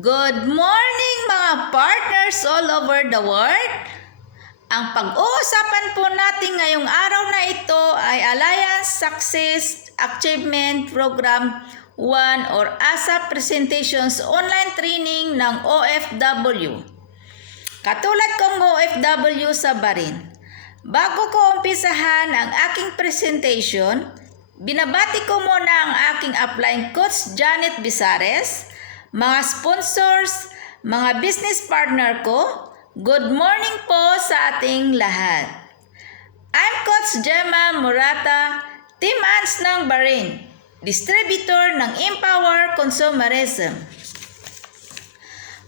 Good morning mga partners all over the world. Ang pag-uusapan po natin ngayong araw na ito ay Alliance Success Achievement Program 1 or ASAP Presentations Online Training ng OFW. Katulad kong OFW sa Bahrain. Bago ko umpisahan ang aking presentation, binabati ko muna ang aking upline coach Janet Bizares, mga sponsors, mga business partner ko, good morning po sa ating lahat. I'm Coach Gemma Murata, Team ANS ng Bahrain, distributor ng Empower Consumerism.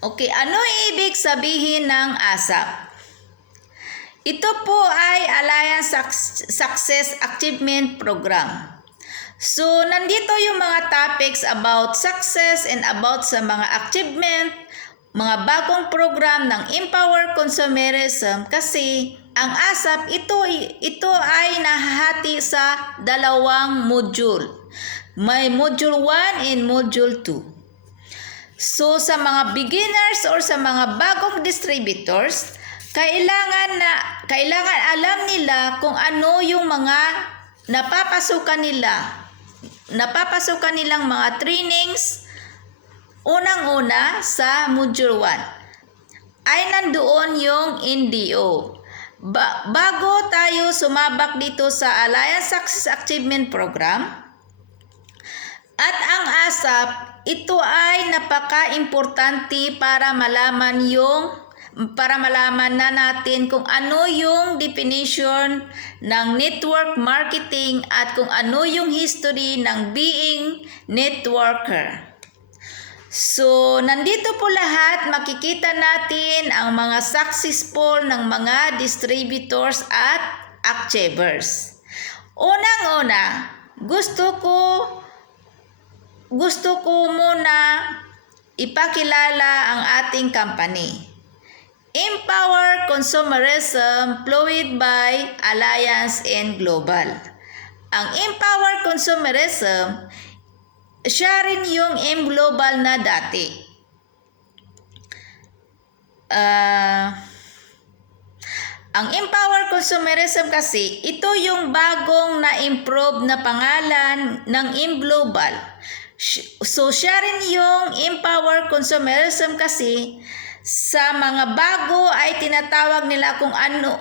Okay, ano ibig sabihin ng ASAP? Ito po ay Alliance Success Achievement Program. So, nandito yung mga topics about success and about sa mga achievement, mga bagong program ng Empower Consumerism kasi ang ASAP ito ay nahahati sa dalawang module. May module 1 and module 2. So, sa mga beginners or sa mga bagong distributors, kailangan alam nila kung ano yung mga napapasukan nilang mga trainings. Unang-una sa module 1 ay nandoon yung NDO. Bago tayo sumabak dito sa Alliance Success Achievement Program at ang ASAP, ito ay napaka-importante para malaman na natin kung ano yung definition ng network marketing at kung ano yung history ng being networker. So, nandito po lahat makikita natin ang mga successful ng mga distributors at achievers. Unang-una, gusto ko muna ipakilala ang ating company. Empower Consumerism Fluid by Alliance and Global. Ang Empower Consumerism, siya rin yung M-Global na dati. Ang Empower Consumerism kasi, ito yung bagong na-improve na pangalan ng M-Global. So, siya rin yung Empower Consumerism kasi, sa mga bago ay tinatawag nila kung ano,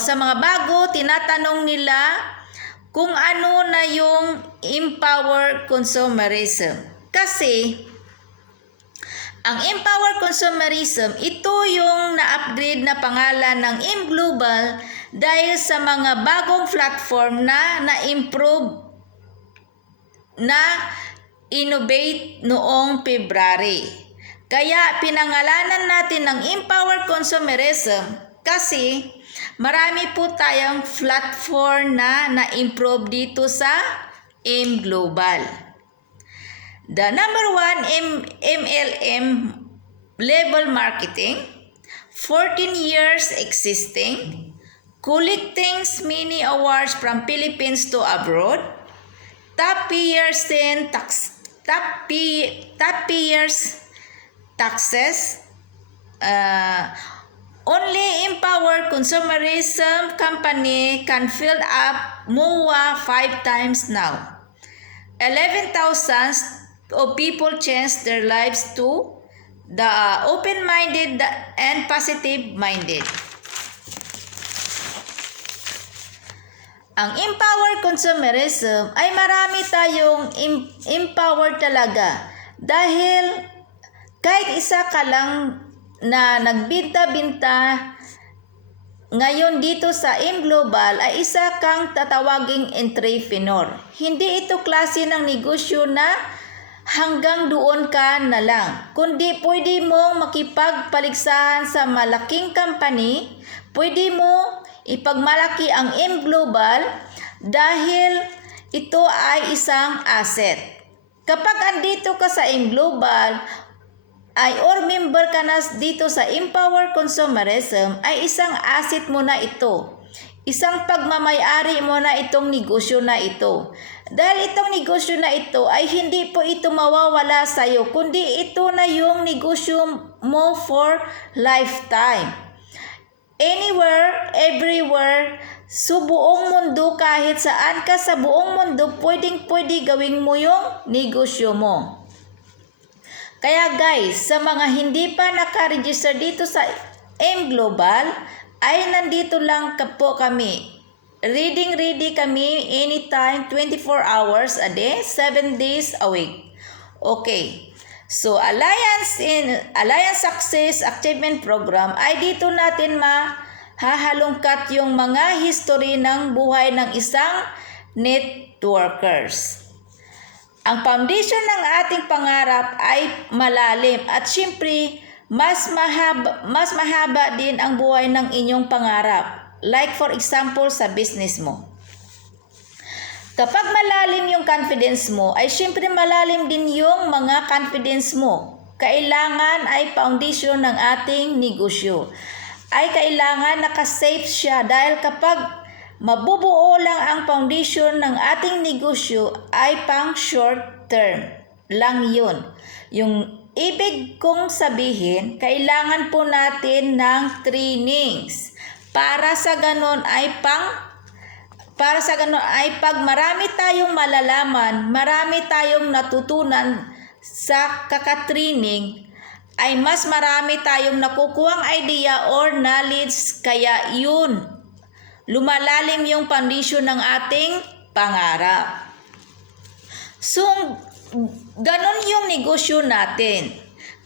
sa mga bago tinatanong nila kung ano na yung Empower Consumerism. Kasi ang Empower Consumerism, ito yung na-upgrade na pangalan ng M-Global dahil sa mga bagong platform na na-improve, na innovate noong February. Kaya pinangalanan natin ng Empower Consumerism kasi marami po tayong platform na na-improve dito sa M-Global. The number 1 MLM level marketing, 14 years existing, collecting many awards from Philippines to abroad, top years taxes, only Empower Consumerism company can fill up MOA 5 times now. 11,000 of people change their lives to the open-minded and positive-minded. Ang Empower Consumerism ay marami tayong empowered talaga dahil kahit isa ka lang na nagbinta-binta ngayon dito sa M-Global ay isa kang tatawaging entrepreneur. Hindi ito klase ng negosyo na hanggang doon ka na lang. Kundi pwede mo makipagpaligsahan sa malaking company, pwede mo ipagmalaki ang M-Global dahil ito ay isang asset. Kapag andito ka sa M-Global, or member ka na dito sa Empower Consumerism, ay isang asset mo na ito. isang pagmamayari mo na itong negosyo na ito. Dahil itong negosyo na ito ay hindi po ito mawawala sa iyo, kundi ito na yung negosyo mo for lifetime. Anywhere, everywhere, sa buong mundo, kahit saan ka sa buong mundo, pwede gawin mo yung negosyo mo. Kaya guys, sa mga hindi pa naka-register dito sa M Global, ay nandito lang po kami. Ready kami anytime, 24 hours a day, 7 days a week. Okay. So, Alliance Success Achievement Program ay dito natin hahalungkat yung mga history ng buhay ng isang networkers. Ang foundation ng ating pangarap ay malalim at syempre mas mahaba din ang buhay ng inyong pangarap. Like for example sa business mo. Kapag malalim yung confidence mo, ay syempre malalim din yung mga confidence mo. Kailangan ay foundation ng ating negosyo. Ay kailangan nakasafe siya dahil kapag mabubuo lang ang foundation ng ating negosyo ay pang short term lang yun. Yung ibig kong sabihin, kailangan po natin ng trainings para sa ganon ay pag marami tayong malalaman, marami tayong natutunan sa kakatraining, ay mas marami tayong nakukuhang idea or knowledge, kaya yun, lumalalim yung foundation ng ating pangarap. So, ganon yung negosyo natin.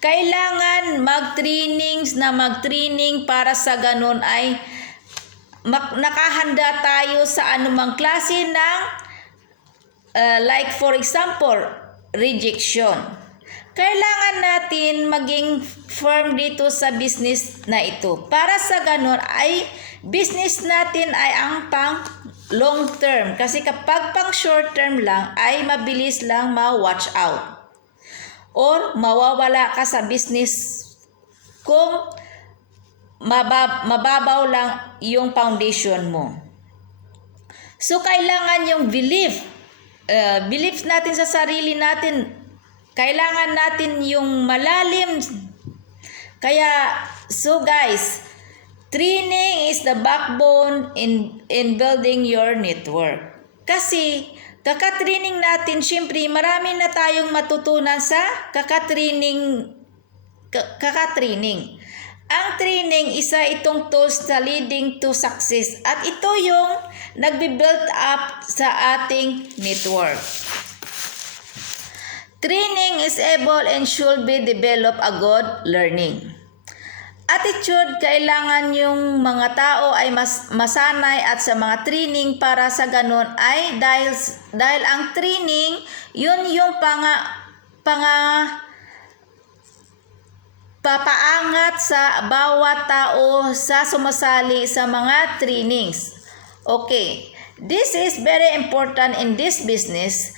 Kailangan mag-training para sa ganon ay nakahanda tayo sa anumang klase ng like for example, rejection. Kailangan natin maging firm dito sa business na ito. Para sa ganon ay business natin ay ang pang long term. Kasi kapag pang short term lang ay mabilis lang ma-watch out. Or mawawala ka sa business kung mababaw lang yung foundation mo. So, kailangan yung belief natin sa sarili natin. Kailangan natin yung malalim. Kaya, so guys, training is the backbone in building your network. Kasi, kakatraining natin, syempre, marami na tayong matutunan sa kakatraining. Ang training, isa itong tools sa leading to success at ito yung nagbi-build up sa ating network. Training is able and should be develop a good learning. Attitude, kailangan yung mga tao ay masanay at sa mga training para sa ganun ay dahil ang training, yun yung papaangat sa bawat tao sa sumasali sa mga trainings. Okay, this is very important in this business.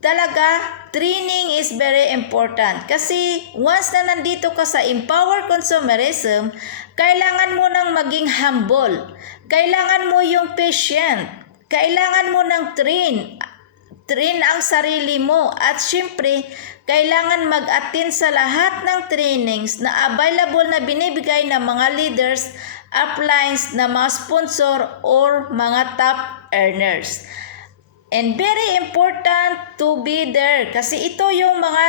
Talaga, training is very important. Kasi once na nandito ka sa Empower Consumerism, kailangan mo nang maging humble. Kailangan mo yung patient. Kailangan mo nang train ang sarili mo. At syempre, kailangan mag-attend sa lahat ng trainings na available na binibigay ng mga leaders, uplines, na mga sponsor or mga top earners. And very important to be there kasi ito yung mga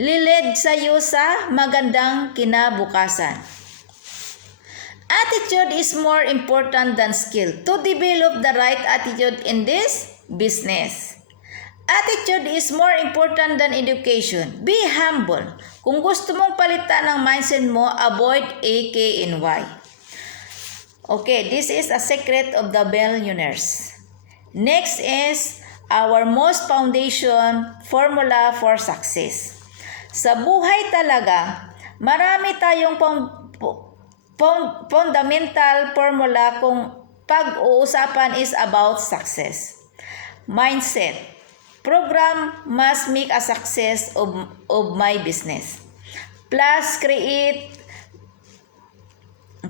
lilid sa iyo sa magandang kinabukasan. Attitude is more important than skill to develop the right attitude in this business. Attitude is more important than education. Be humble. Kung gusto mong palitan ang mindset mo, avoid A, K, and Y. Okay, this is a secret of the billionaires. Next is our most foundation formula for success. Sa buhay talaga, marami tayong fundamental formula kung pag-uusapan is about success. Mindset. Program must make a success of my business. Plus, create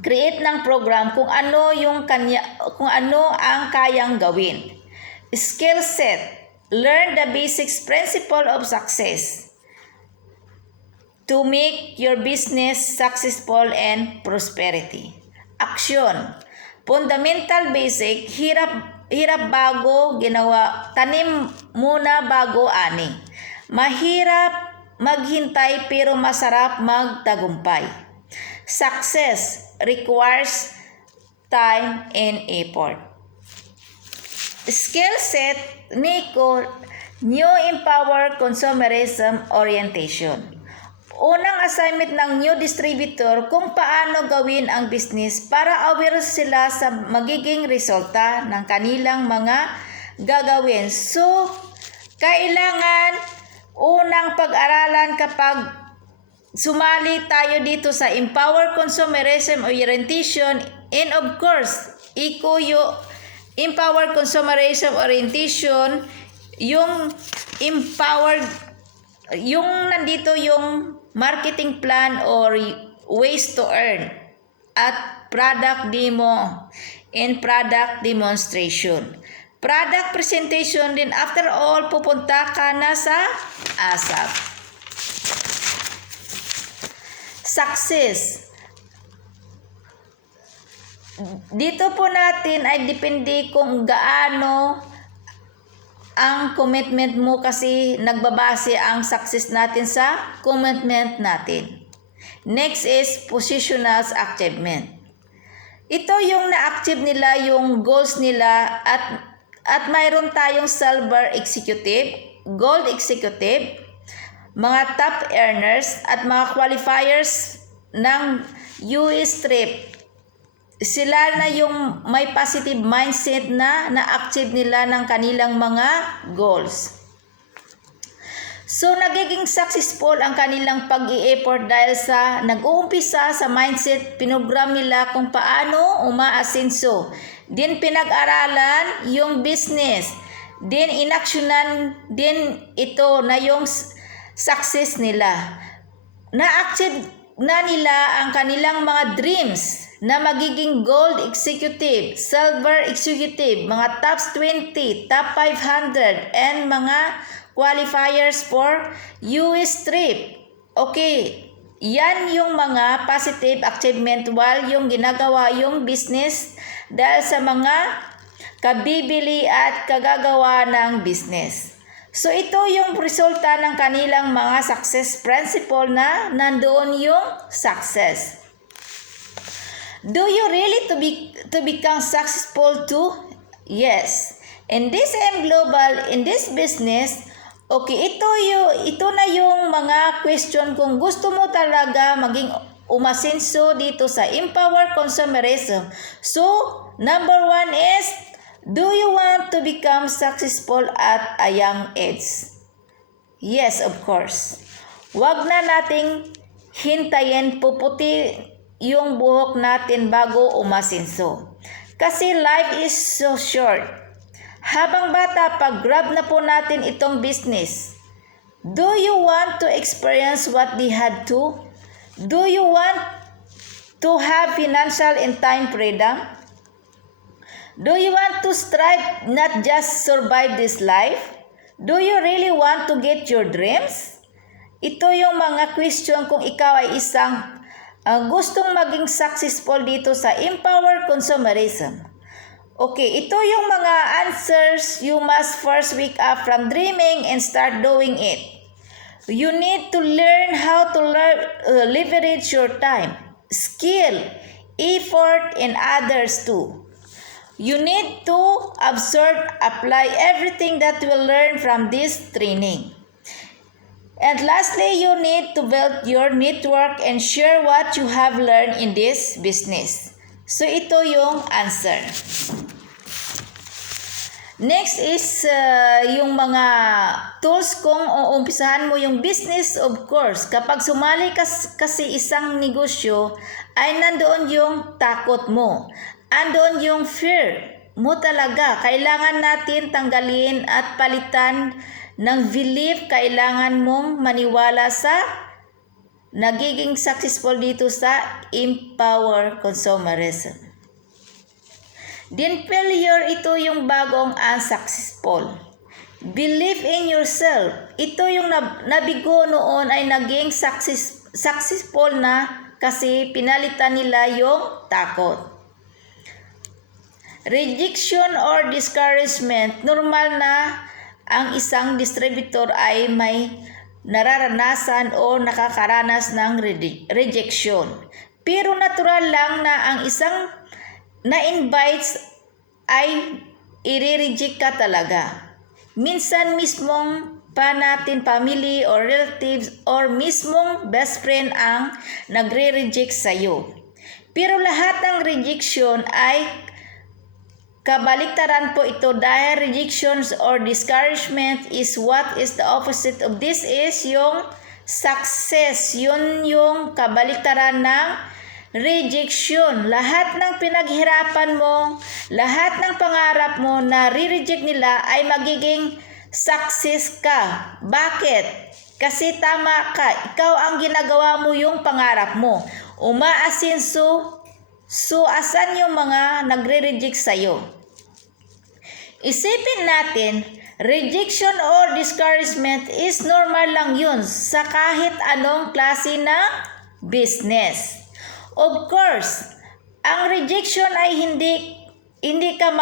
Create ng program kung ano ang kayang gawin. Skill set. Learn the basics principle of success to make your business successful and prosperity. Action. Fundamental basic, hirap bago ginawa, tanim muna bago ani. Mahirap maghintay pero masarap magtagumpay. Success requires time and effort. Skill set, Nico, New Empower Consumerism Orientation. Unang assignment ng new distributor kung paano gawin ang business para aware sila sa magiging resulta ng kanilang mga gagawin. So, kailangan unang pag-aralan kapag sumali tayo dito sa Empower Consumerism Orientation, and of course, Empower Consumerism Orientation, yung nandito yung marketing plan or ways to earn at product demo and product demonstration. Product presentation din, after all, pupunta ka na sa ASAP. Success. Dito po natin ay depende kung gaano ang commitment mo, kasi nagbabase ang success natin sa commitment natin. Next is positional achievement. Ito yung na-achieve nila yung goals nila, at mayroon tayong silver executive, gold executive, mga top earners at mga qualifiers ng US trip. Sila na yung may positive mindset na na-achieve nila ng kanilang mga goals. So, nagiging successful ang kanilang pag-i-effort dahil sa nag-uumpisa sa mindset, pinogram nila kung paano umaasenso. Din pinag-aralan yung business. Din inaksyonan din ito na yung success nila. Na-achieve na nila ang kanilang mga dreams na magiging gold executive, silver executive, mga top 20, top 500, and mga qualifiers for US trip. Okay, yan yung mga positive achievement while yung ginagawa yung business dahil sa mga kabibili at kagagawa ng business. So ito yung resulta ng kanilang mga success principle na nandoon yung success. Do you really to become successful too? Yes. In this Global, in this business, okay, ito na yung mga question kung gusto mo talaga maging umasenso dito sa Empower Consumerism. So, number 1 is, do you want to become successful at a young age? Yes, of course. Wag na nating hintayin puputi yung buhok natin bago umasenso. Kasi life is so short. Habang bata, pag-grab na po natin itong business. Do you want to experience what they had to? Do you want to have financial and time freedom? Do you want to strive, not just survive this life? Do you really want to get your dreams? Ito yung mga question kung ikaw ay isang gustong maging successful dito sa Empower Consumerism. Okay, ito yung mga answers. You must first wake up from dreaming and start doing it. You need to learn how to leverage your time, skill, effort, and others too. You need to absorb, apply everything that you will learn from this training. And lastly, you need to build your network and share what you have learned in this business. So, ito yung answer. Next is yung mga tools kung uumpisahan mo yung business, of course. Kapag sumali kasi isang negosyo, ay nandoon yung takot mo. Andoon yung fear mo talaga. Kailangan natin tanggalin at palitan ng belief. Kailangan mong maniwala sa nagiging successful dito sa empower consumerism. Then failure, ito yung bagong unsuccessful. Believe in yourself, ito yung nabigo noon ay naging successful na kasi pinalitan nila yung takot. Rejection or discouragement, normal na ang isang distributor ay may nararanasan o nakakaranas ng rejection. Pero natural lang na ang isang na-invites ay i-reject ka talaga. Minsan mismong pa natin family or relatives or mismong best friend ang nagre-reject sa'yo. Pero lahat ng rejection ay kabaliktaran po ito dahil rejections or discouragement is what is the opposite of this is yung success. Yun yung kabaliktaran ng rejection. Lahat ng pinaghirapan mo, lahat ng pangarap mo na re-reject nila ay magiging success ka. Bakit? Kasi tama ka. Ikaw ang ginagawa mo yung pangarap mo. Umaasinso. So, asan yung mga nagre-reject sa'yo? Isipin natin, rejection or discouragement is normal lang yun sa kahit anong klase ng business. Of course, ang rejection ay hindi ka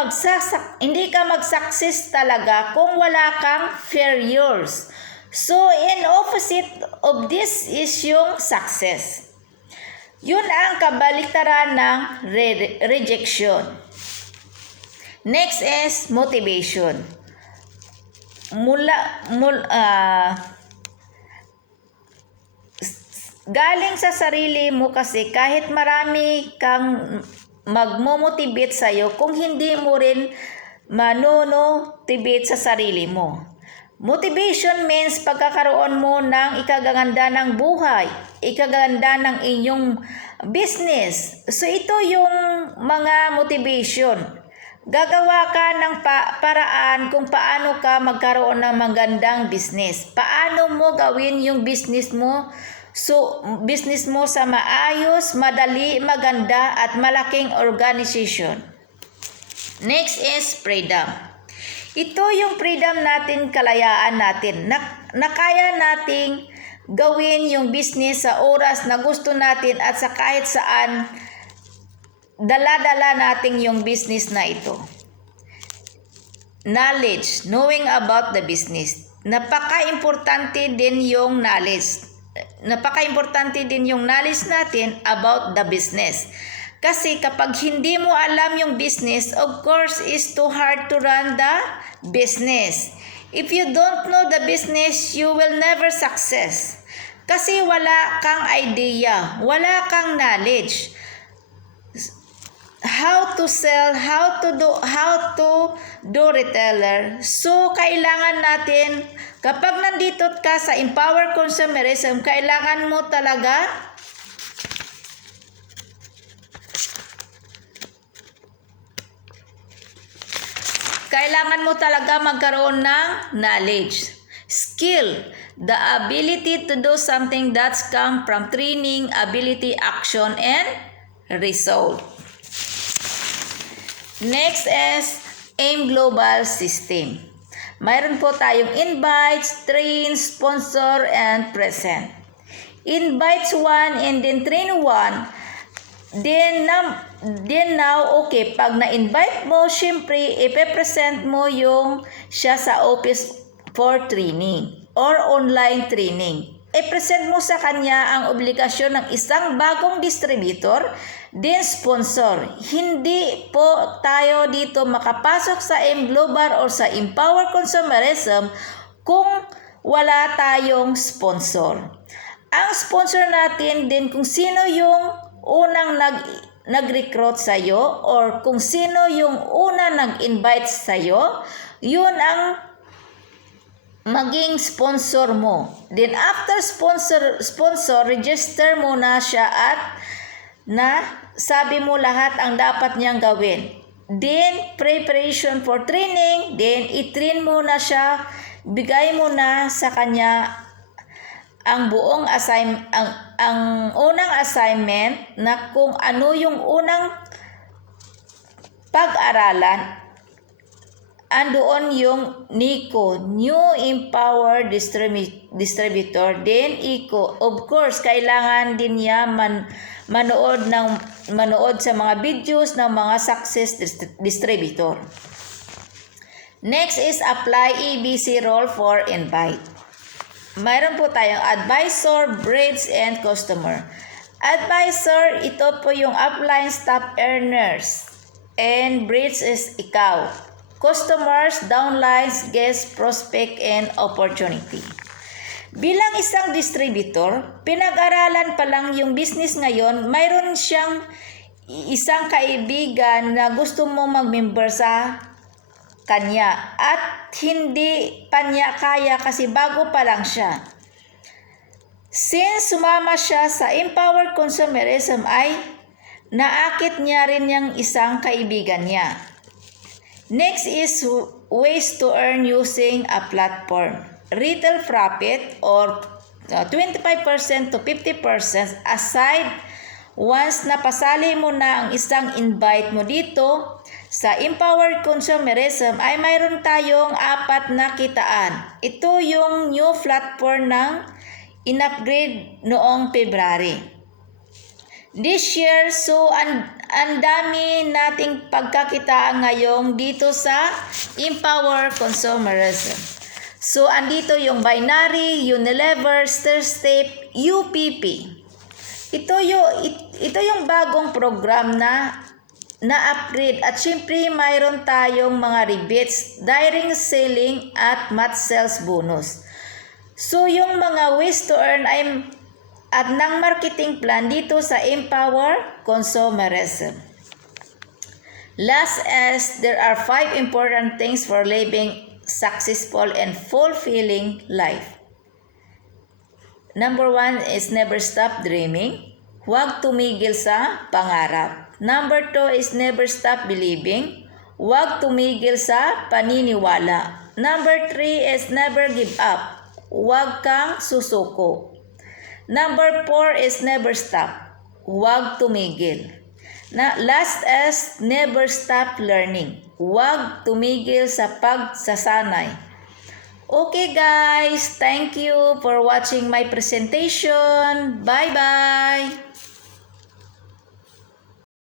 mag-success talaga kung wala kang failures. So, in opposite of this is yung success. Yun ang kabaliktaran ng rejection. Next is motivation. Galing sa sarili mo kasi kahit marami kang magmo-motivate sa'yo, kung hindi mo rin manomotivate sa sarili mo. Motivation means pagkakaroon mo ng ikagaganda ng buhay, ikagaganda ng inyong business. So ito yung mga motivation. Gagawa ka ng paraan kung paano ka magkaroon ng magandang business. Paano mo gawin yung business mo? So, business mo sa maayos, madali, maganda, at malaking organization. Next is freedom. Ito yung freedom natin, kalayaan natin. Na kaya nating gawin yung business sa oras na gusto natin at sa kahit saan dala-dala natin yung business na ito. Knowledge, knowing about the business. Napaka-importante din yung knowledge. Napaka-importante din yung knowledge natin about the business. Kasi kapag hindi mo alam yung business, of course, it's too hard to run the business. If you don't know the business, you will never success. Kasi wala kang idea, wala kang knowledge. How to sell, how to do retailer. So, kailangan natin, kapag nandito ka sa Empower Consumerism, kailangan mo talaga magkaroon ng knowledge. Skill, the ability to do something that's come from training, ability, action, and result. Next is AIM Global System. Mayroon po tayong invites, train, sponsor, and present. Invites 1 and then train 1. Then now, okay, pag na-invite mo, syempre, ipe-present mo yung siya sa office for training or online training. I-present mo sa kanya ang obligasyon ng isang bagong distributor, din sponsor. Hindi po tayo dito makapasok sa AIM Global or sa Empower Consumerism kung wala tayong sponsor. Ang sponsor natin din kung sino yung unang nag-recruit sa'yo or kung sino yung unang nag-invite sa'yo, yun ang maging sponsor mo. Then after sponsor, register mo na siya at na sabi mo lahat ang dapat niyang gawin. Then preparation for training, then i-train mo na siya, bigay mo na sa kanya ang unang assignment na kung ano yung unang pag-aralan, andoon yung NICO, New Empower Distributor. Then ICO, of course, kailangan din niya manood sa mga videos ng mga success distributor. Next is apply ABC role for invite. Mayroon po tayong advisor, bridge, and customer. Advisor, ito po yung upline staff earners. And bridge is ikaw. Customers, downlines, guest, prospect, and opportunity. Bilang isang distributor, pinag-aralan pa lang yung business ngayon, mayroon siyang isang kaibigan na gusto mo mag-member sa kanya at hindi pa niya kaya kasi bago pa lang siya. Since sumama siya sa Empower Consumerism ay naakit niya rin yung isang kaibigan niya. Next is ways to earn using a platform. Retail profit or 25% to 50% aside once napasali mo na ang isang invite mo dito. Sa Empowered Consumerism ay mayroon tayong 4 na kitaan. Ito yung new platform ng in-upgrade noong February. This year, so ang dami nating pagkakitaan ngayon dito sa Empower Consumerism. So andito yung binary, Unilever, Stairstep, UPP. Ito yung bagong program na-upgrade at syempre mayroon tayong mga rebates, direct selling at match sales bonus. So yung mga ways to earn at ng marketing plan dito sa Empower Consumerism. Last is there are 5 important things for living successful and fulfilling life. Number 1 is never stop dreaming. Huwag tumigil sa pangarap. Number 2 is never stop believing. Huwag tumigil sa paniniwala. Number 3 is never give up. Huwag kang susuko. Number 4 is never stop. Huwag tumigil. Last is never stop learning. Huwag tumigil sa pagsasanay. Okay guys, thank you for watching my presentation. Bye-bye!